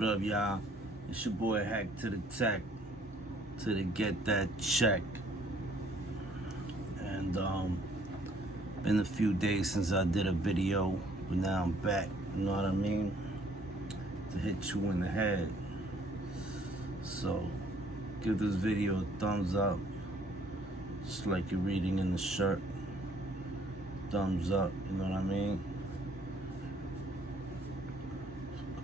What up, y'all? It's your boy Hack to the Tech to the get that check. And been a few days since I did a video, but now I'm back. You know what I mean? To hit you in the head. So give this video a thumbs up, just like you're reading in the shirt. Thumbs up. You know what I mean?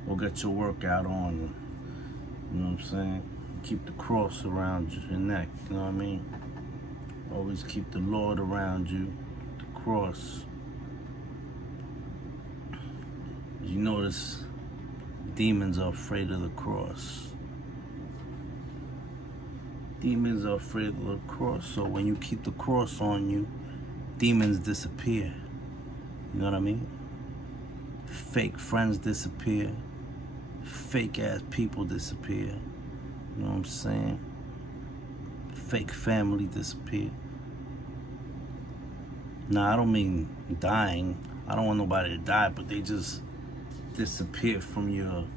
Or get your workout on, you know what I'm saying? Keep the cross around your neck, you know what I mean? Always keep the Lord around you, the cross. You notice demons are afraid of the cross. Demons are afraid of the cross, so when you keep the cross on you, demons disappear. You know what I mean? Fake friends disappear. Fake ass people disappear. You know what I'm saying? Fake family disappear. Nah, I don't mean dying. I don't want nobody to die, but they just disappear from your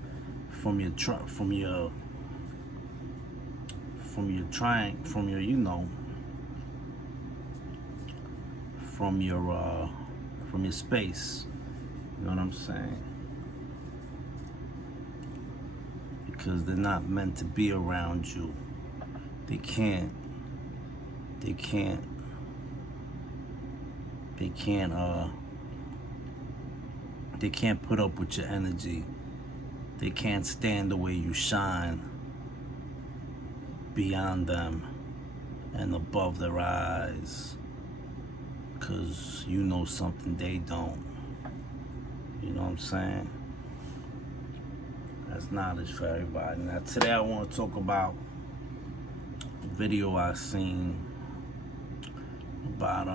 space. You know what I'm saying? Because they're not meant to be around you. They can't put up with your energy. They can't stand the way you shine beyond them and above their eyes. Cause you know something they don't. You know what I'm saying? That's knowledge for everybody. Now today I want to talk about a video I seen about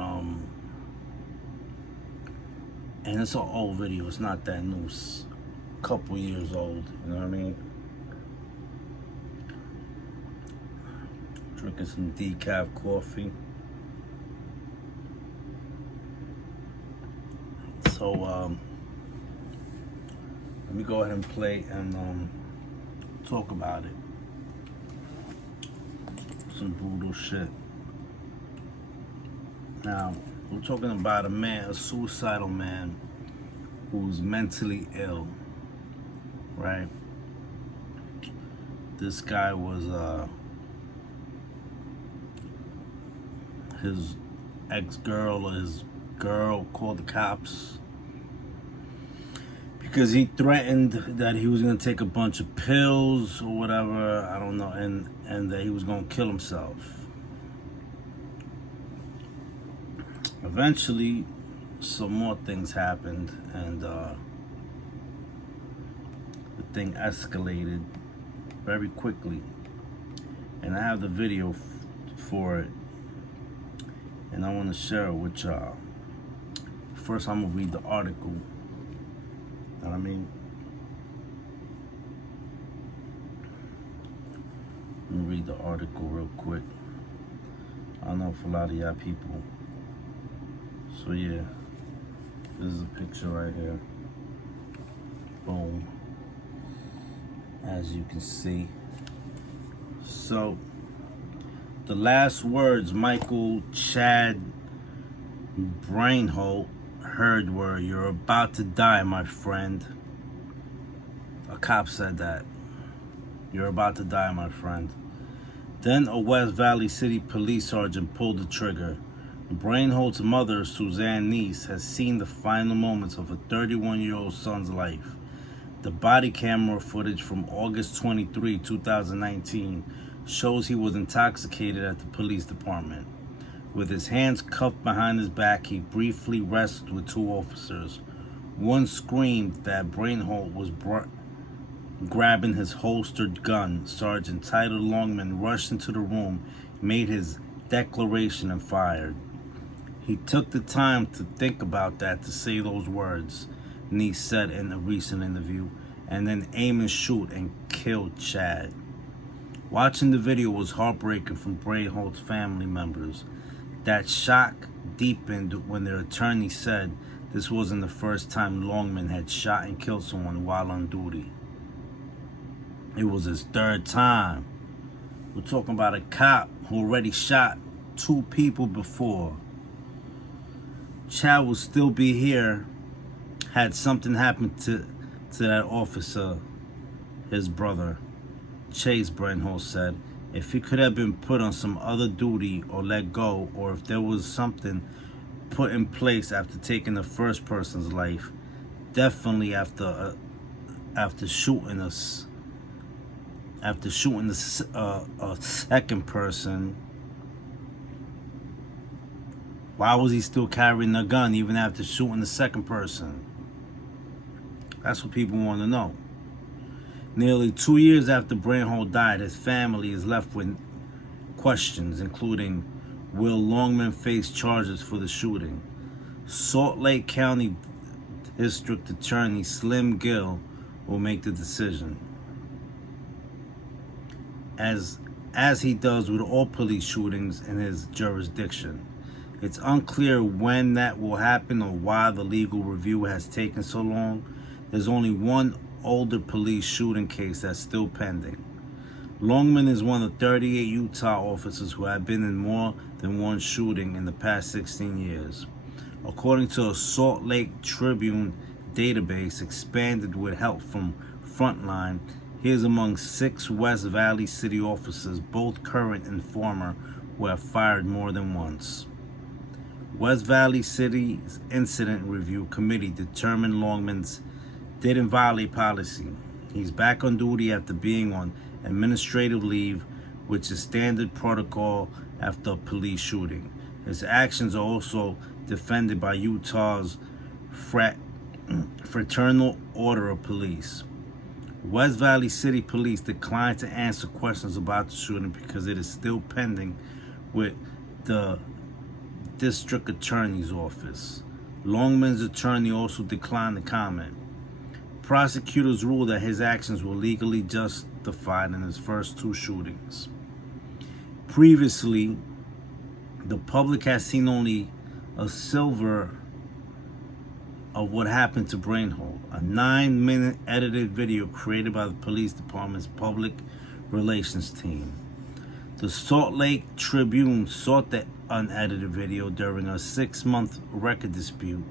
and it's an old video, it's not that new, it's a couple years old, you know what I mean? Drinking some decaf coffee. So let me go ahead and play and talk about it. Some brutal shit. Now, we're talking about a suicidal man who's mentally ill, right? This guy was, his ex-girl or his girl called the cops because he threatened that he was gonna take a bunch of pills or whatever, I don't know, and that he was gonna kill himself. Eventually, some more things happened, and the thing escalated very quickly. And I have the video for it, and I want to share it with y'all. First, I'm gonna read the article. You know what I mean? Let me read the article real quick. I don't know if a lot of y'all people. So yeah, this is a picture right here. Boom. As you can see. So, the last words Michael Chad Brainholt heard were, "You're about to die, my friend." A cop said that. "You're about to die, my friend." Then a West Valley City police sergeant pulled the trigger. Brainholt's mother, Suzanne Neese, has seen the final moments of her 31-year-old son's life. The body camera footage from August 23, 2019 shows he was intoxicated at the police department. With his hands cuffed behind his back, he briefly wrestled with two officers. One screamed that Brainholt was grabbing his holstered gun. Sergeant Title Longman rushed into the room, made his declaration, and fired. "He took the time to think about that, to say those words," Neese said in a recent interview, "and then aim and shoot and kill Chad." Watching the video was heartbreaking from Brainholt's family members. That shock deepened when their attorney said this wasn't the first time Longman had shot and killed someone while on duty. It was his third time. We're talking about a cop who already shot 2 people before. Chad will still be here had something happened to that officer, his brother. Chase, Brenhall said, if he could have been put on some other duty or let go, or if there was something put in place after taking the first person's life, definitely after shooting us, after shooting a second person. Why was he still carrying a gun even after shooting the second person? That's what people want to know. Nearly 2 years after Brenhall died, his family is left with questions, including, will Longman face charges for the shooting? Salt Lake County District Attorney Slim Gill will make the decision, as he does with all police shootings in his jurisdiction. It's unclear when that will happen or why the legal review has taken so long. There's only one older police shooting case that's still pending. Longman is one of 38 Utah officers who have been in more than one shooting in the past 16 years. According to a Salt Lake Tribune database expanded with help from Frontline, he is among 6 West Valley City officers, both current and former, who have fired more than once. West Valley City's Incident Review Committee determined Longman's didn't violate policy. He's back on duty after being on administrative leave, which is standard protocol after a police shooting. His actions are also defended by Utah's Fraternal Order of Police. West Valley City Police declined to answer questions about the shooting because it is still pending with the District Attorney's Office. Longman's attorney also declined to comment. Prosecutors ruled that his actions were legally justified in his first 2 shootings. Previously, the public has seen only a sliver of what happened to Brenhall, a 9-minute edited video created by the police department's public relations team. The Salt Lake Tribune sought the unedited video during a 6-month record dispute.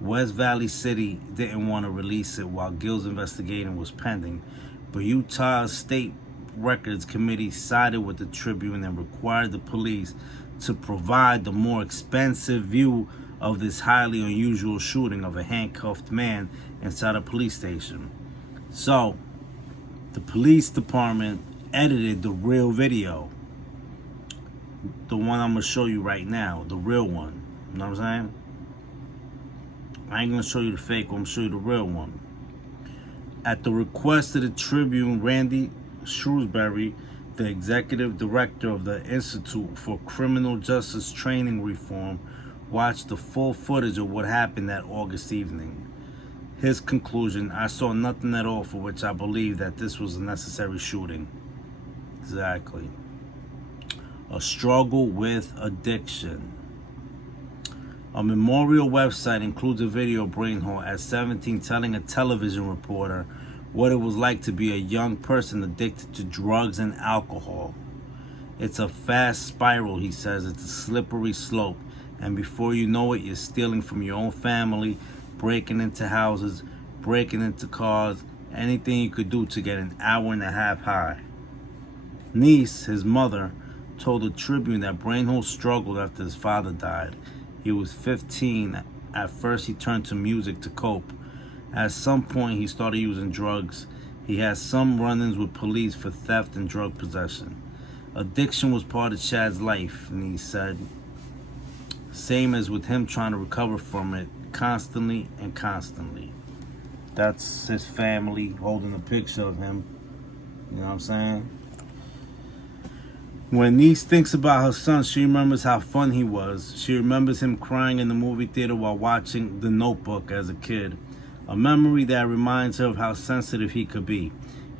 West Valley City didn't want to release it while Gill's investigation was pending, but Utah State Records Committee sided with the Tribune and required the police to provide the more expensive view of this highly unusual shooting of a handcuffed man inside a police station. So, the police department edited the real video. The one I'm going to show you right now, the real one. You know what I'm saying? I ain't going to show you the fake one, I'm going to show you the real one. At the request of the Tribune, Randy Shrewsbury, the executive director of the Institute for Criminal Justice Training Reform, watched the full footage of what happened that August evening. His conclusion, I saw nothing at all for which I believe that this was a necessary shooting. Exactly. A struggle with addiction. A memorial website includes a video of Brenhall at 17 telling a television reporter what it was like to be a young person addicted to drugs and alcohol. It's a fast spiral, he says. It's a slippery slope. And before you know it, you're stealing from your own family, breaking into houses, breaking into cars, anything you could do to get an hour and a half high. Niece, his mother, told the Tribune that Brenhall struggled after his father died. He was 15. At first, he turned to music to cope. At some point, he started using drugs. He had some run-ins with police for theft and drug possession. Addiction was part of Chad's life, and he said, same as with him trying to recover from it constantly and constantly. That's his family holding a picture of him. You know what I'm saying? When Niece thinks about her son, she remembers how fun he was. She remembers him crying in the movie theater while watching The Notebook as a kid. A memory that reminds her of how sensitive he could be.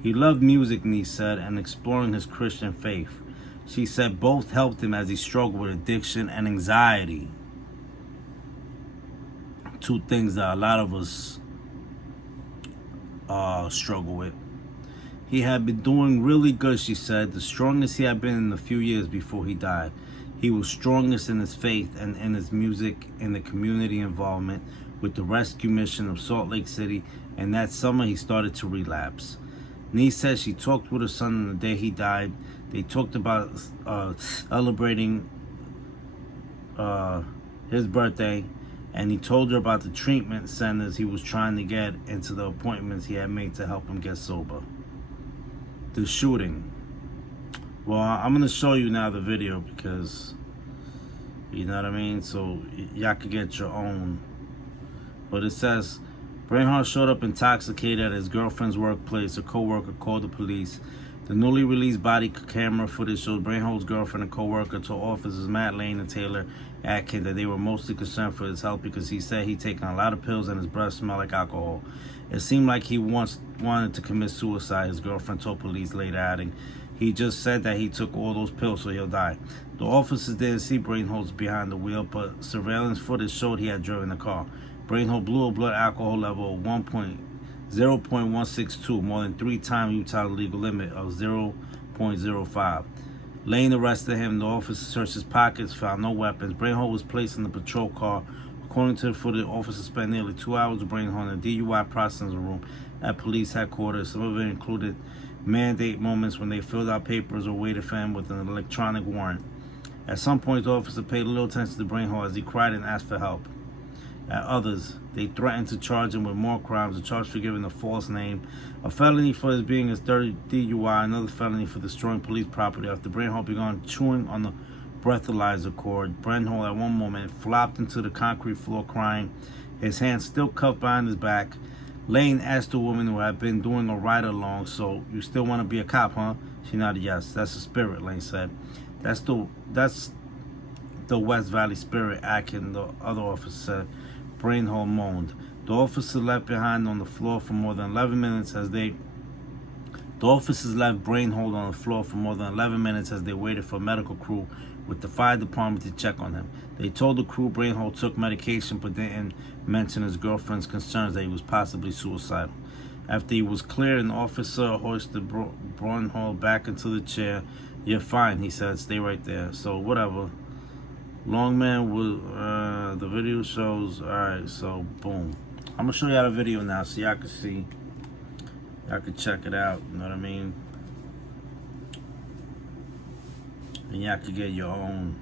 He loved music, Niece said, and exploring his Christian faith. She said both helped him as he struggled with addiction and anxiety. 2 things that a lot of us struggle with. He had been doing really good, she said, the strongest he had been in a few years before he died. He was strongest in his faith and in his music, in the community involvement with the rescue mission of Salt Lake City, and that summer he started to relapse. Nee said she talked with her son on the day he died. They talked about celebrating his birthday, and he told her about the treatment centers he was trying to get into, the appointments he had made to help him get sober. The shooting. Well, I'm going to show you now the video because, you know what I mean? So y'all could get your own. But it says, Brainhold showed up intoxicated at his girlfriend's workplace. A co-worker called the police. The newly released body camera footage shows Brainhold's girlfriend and co-worker told officers Matt Lane and Taylor Atkins that they were mostly concerned for his health because he said he'd taken a lot of pills and his breath smelled like alcohol. It seemed like he once wanted to commit suicide, his girlfriend told police later, adding, he just said that he took all those pills so he'll die. The officers didn't see Brainhold behind the wheel, but surveillance footage showed he had driven the car. Brainhold blew a blood alcohol level of 0.162, more than 3 times Utah's legal limit of 0.05. Lane arrested him. The officer searched his pockets, found no weapons. Brainhold was placed in the patrol car. According to the footage, the officer spent nearly 2 hours with Brainhold in a DUI processing room at police headquarters. Some of it included mandate moments when they filled out papers or waited for him with an electronic warrant. At some point, the officer paid little attention to Brainhold as he cried and asked for help. At others, they threatened to charge him with more crimes, a charge for giving a false name, a felony for his being his third DUI, another felony for destroying police property after Brainhold began chewing on the breathalyzer cord. Brainhold at one moment flopped into the concrete floor crying, his hands still cuffed behind his back. Lane asked the woman who had been doing a ride-along, so you still want to be a cop, huh? She nodded yes. That's the spirit, Lane said. That's the West Valley spirit, Atkins, the other officer said. Brainhold moaned. The officer left behind on the floor for more than 11 minutes as they... The officers left Brainhold on the floor for more than 11 minutes as they waited for a medical crew with the fire department to check on him. They told the crew Brainhold took medication but didn't mention his girlfriend's concerns that he was possibly suicidal. After he was cleared, an officer hoisted Brainhold back into the chair. You're fine, he said. Stay right there. So, whatever. Longman was, the video shows, alright, so, boom. I'm gonna show y'all the video now so y'all can see. Y'all can check it out, you know what I mean? And y'all can get your own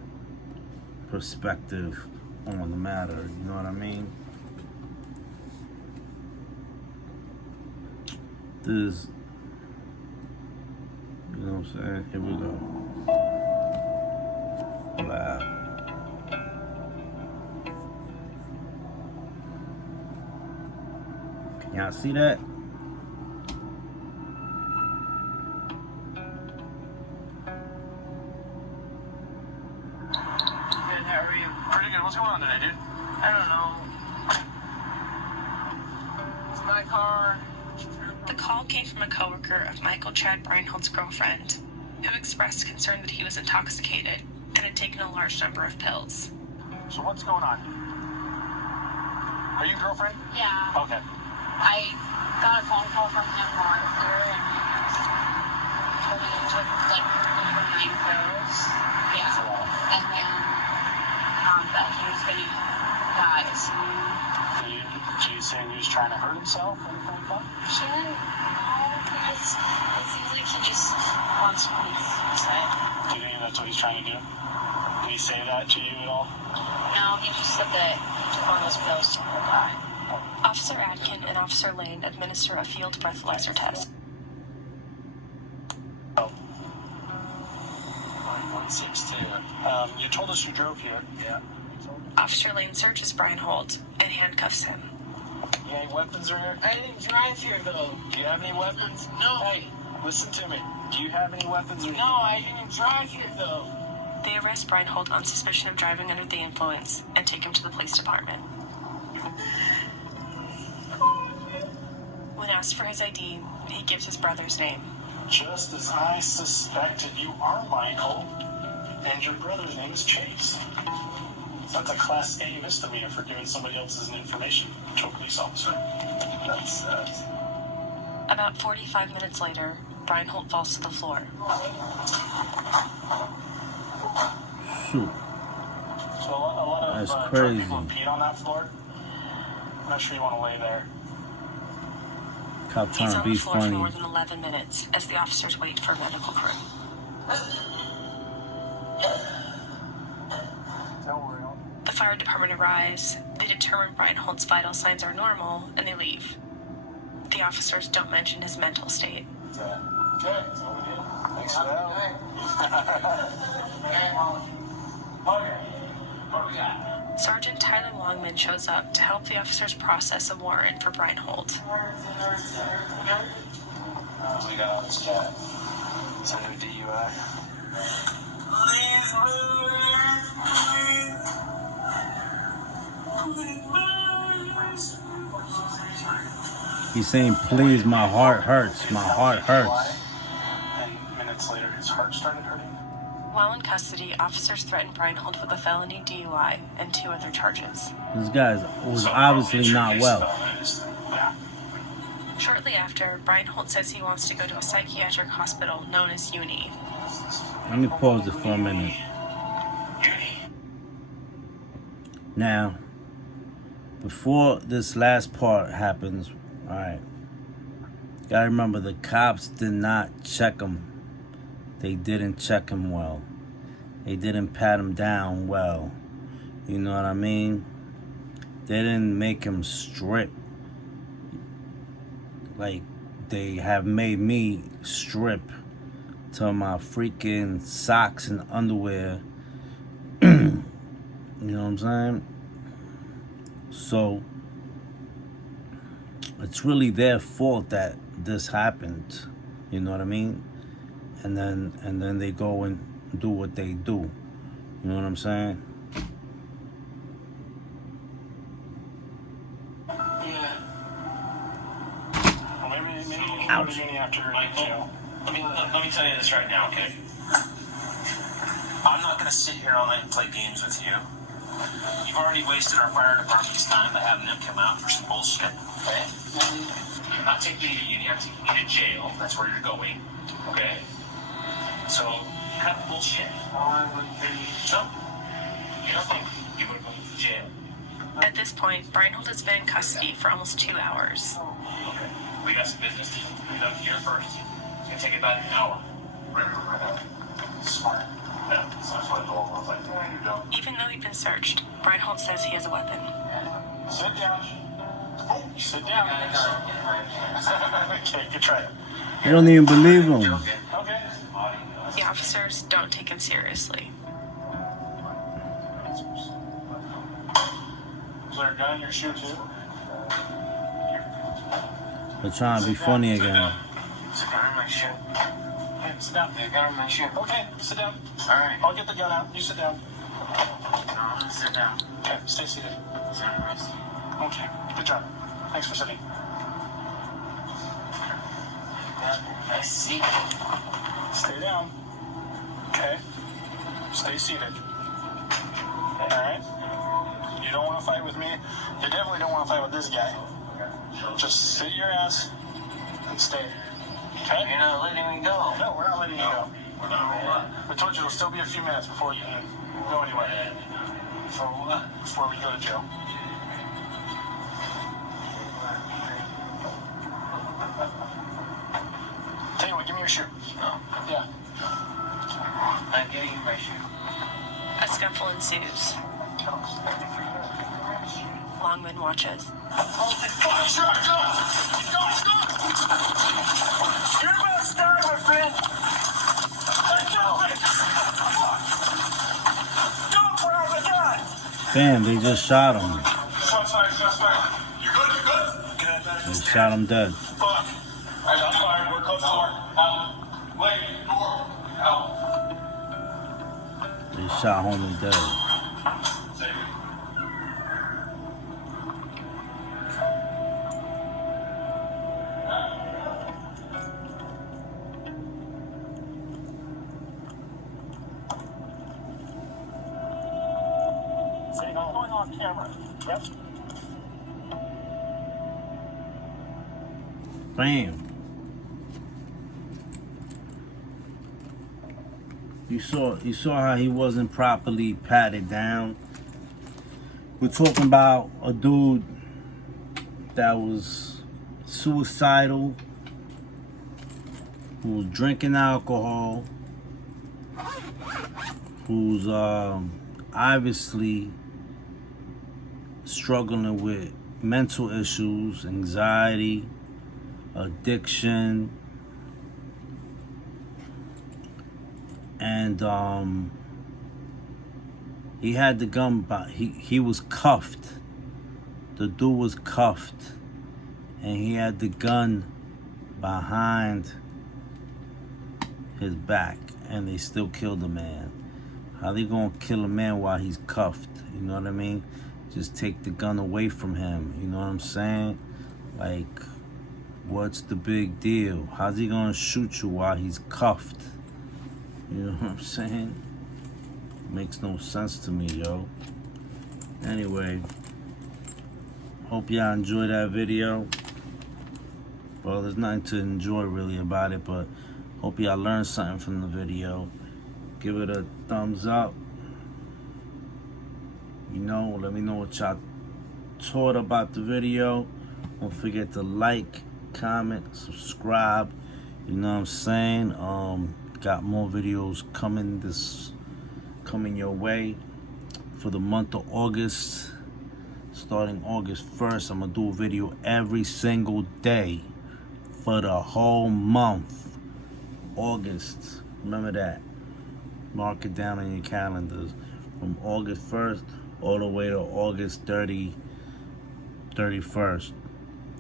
perspective on the matter, you know what I mean? This, you know what I'm saying? Here we go. Wow. Can y'all see that? What's going on today, dude? I don't know. It's my car. The call came from a coworker of Michael Chad Brainhold's girlfriend, who expressed concern that he was intoxicated and had taken a large number of pills. So what's going on? Are you girlfriend? Yeah. Okay. I got a phone call from him once here, and he told me he took like 9 pills. Yeah. And then that he was gonna die soon. She's saying he was trying to hurt himself or anything like that? She didn't know because it seems like he just wants to be suicide. Do you think that's what he's trying to do? Did he say that to you at all? No, he just said that he took all those pills so he'll die. Officer Adkin and Officer Lane administer a field breathalyzer test. Oh. 9.62. You told us you drove here. Yeah. Officer Lane searches Brainhold and handcuffs him. You got any weapons or anything? I didn't drive here, though. Do you have any weapons? No. Hey, listen to me. Do you have any weapons or... No, I didn't drive here, though. They arrest Brainhold on suspicion of driving under the influence and take him to the police department. When asked for his ID, he gives his brother's name. Just as I suspected, you are Michael, and your brother's name is Chase. That's a Class A misdemeanor for giving somebody else's information to a police officer. That's About 45 minutes later, Brian Holt falls to the floor. Shoot. So a lot of That's drunk crazy. people peed on that floor. I'm not sure you want to lay there. Cop He's trying to on be the floor for funny. more than 11 minutes as the officers wait for a medical crew. Don't worry. The fire department arrives, they determine Brian Holt's vital signs are normal, and they leave. The officers don't mention his mental state. Okay. Thanks for that. Sergeant Tyler Longman shows up to help the officers process a warrant for Brian Holt. What we got on this cat? It's a new DUI. He's saying, please, my heart hurts. My heart hurts. And minutes later, his heart started hurting. While in custody, officers threaten Brian Holt with a felony DUI and 2 other charges. This guy was obviously not well. Yeah. Shortly after, Brian Holt says he wants to go to a psychiatric hospital known as Uni. Let me pause it for a minute. Now, before this last part happens, alright, gotta remember the cops did not check him. They didn't check him well. They didn't pat him down well. You know what I mean? They didn't make him strip. Like they have made me strip to my freaking socks and underwear. You know what I'm saying? So it's really their fault that this happened. You know what I mean? And then they go and do what they do. You know what I'm saying? Yeah. Well, maybe you can go to uni after jail. Let me tell you this right now, okay? I'm not gonna sit here all night and play games with you. You've already wasted our fire department's time by having them come out for some bullshit, okay? You're not taking me to uni, I'm taking you to jail. That's where you're going, okay? So, cut the bullshit. No, you don't think you would go to jail? At this point, Brian Holt has been in custody for almost 2 hours. Okay, we got some business to conduct here first. It's gonna take about an hour. Remember that? Smart. Yeah, so that's why I told him, I was like, yeah, you don't. Even though he'd been searched, Brian Holt says he has a weapon. Sit down. Oh, sit down. Okay, good try. They don't even believe him. Okay. The officers don't take him seriously. Is there a gun in your shoe too? They're trying to be funny again. Is it gun in my shoe? Okay, sit down. Is it gun in my shoe? Okay, sit down. Alright. I'll get the gun out. You sit down. No, I'm gonna sit down. Okay, stay seated. Is that nice? Okay, good job. Thanks for sitting. Nice seat. Stay down. Okay. Stay seated. Alright? You don't want to fight with me. You definitely don't want to fight with this guy. Just sit your ass and stay. Okay? You're not letting me go. No, we're not letting you go. We're not rolling. I told you it'll still be a few minutes before you can go anywhere. For what? Before we go to jail. Tell you what, give me your shoe. No. Yeah. I'm getting you my shoe. A scuffle ensues. Longman watches. You're about to die, my friend. Don't grab the gun. Damn, they just shot him. Suspect. You good? You good? Good. They shot him dead. Fuck. All right, I'm fired. We're close to door. Out. Wait. Door. Out. They shot homie dead. Saying all going on camera. Yep. Bam. You saw how he wasn't properly patted down. We're talking about a dude that was suicidal, who was drinking alcohol, who's obviously struggling with mental issues, anxiety, addiction, and he had the gun, he was cuffed. The dude was cuffed, and he had the gun behind his back, and they still killed the man. How they gonna kill a man while he's cuffed? You know what I mean? Just take the gun away from him. You know what I'm saying? Like, what's the big deal? How's he gonna shoot you while he's cuffed? You know what I'm saying? Makes no sense to me, yo. Anyway, hope y'all enjoy that video. Well, there's nothing to enjoy really about it, but hope y'all learned something from the video. Give it a thumbs up. You know, let me know what y'all thought about the video. Don't forget to like, comment, subscribe. You know what I'm saying? Got more videos coming your way for the month of August. Starting August 1st, I'm gonna do a video every single day for the whole month. August. Remember that. Mark it down on your calendars. From August 1st all the way to August 31st.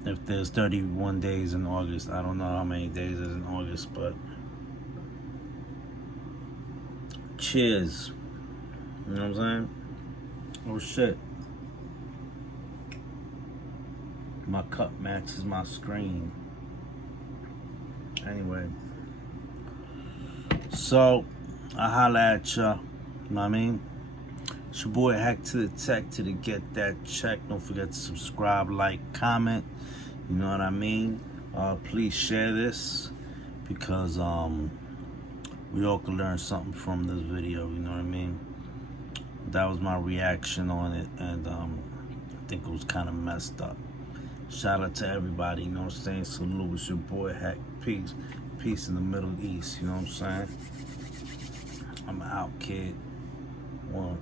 If there's 31 days in August. I don't know how many days is in August, but cheers. You know what I'm saying? Oh shit. My cup matches my screen. Anyway. So, I holla at ya. You know what I mean? It's your boy Hack to the Tech to get that check. Don't forget to subscribe, like, comment. You know what I mean? Please share this because we all can learn something from this video. You know what I mean? That was my reaction on it, and I think it was kind of messed up. Shout out to everybody. You know what I'm saying? Salute. It's your boy Hack. Peace. Peace in the Middle East. You know what I'm saying? I'm out, kid. One.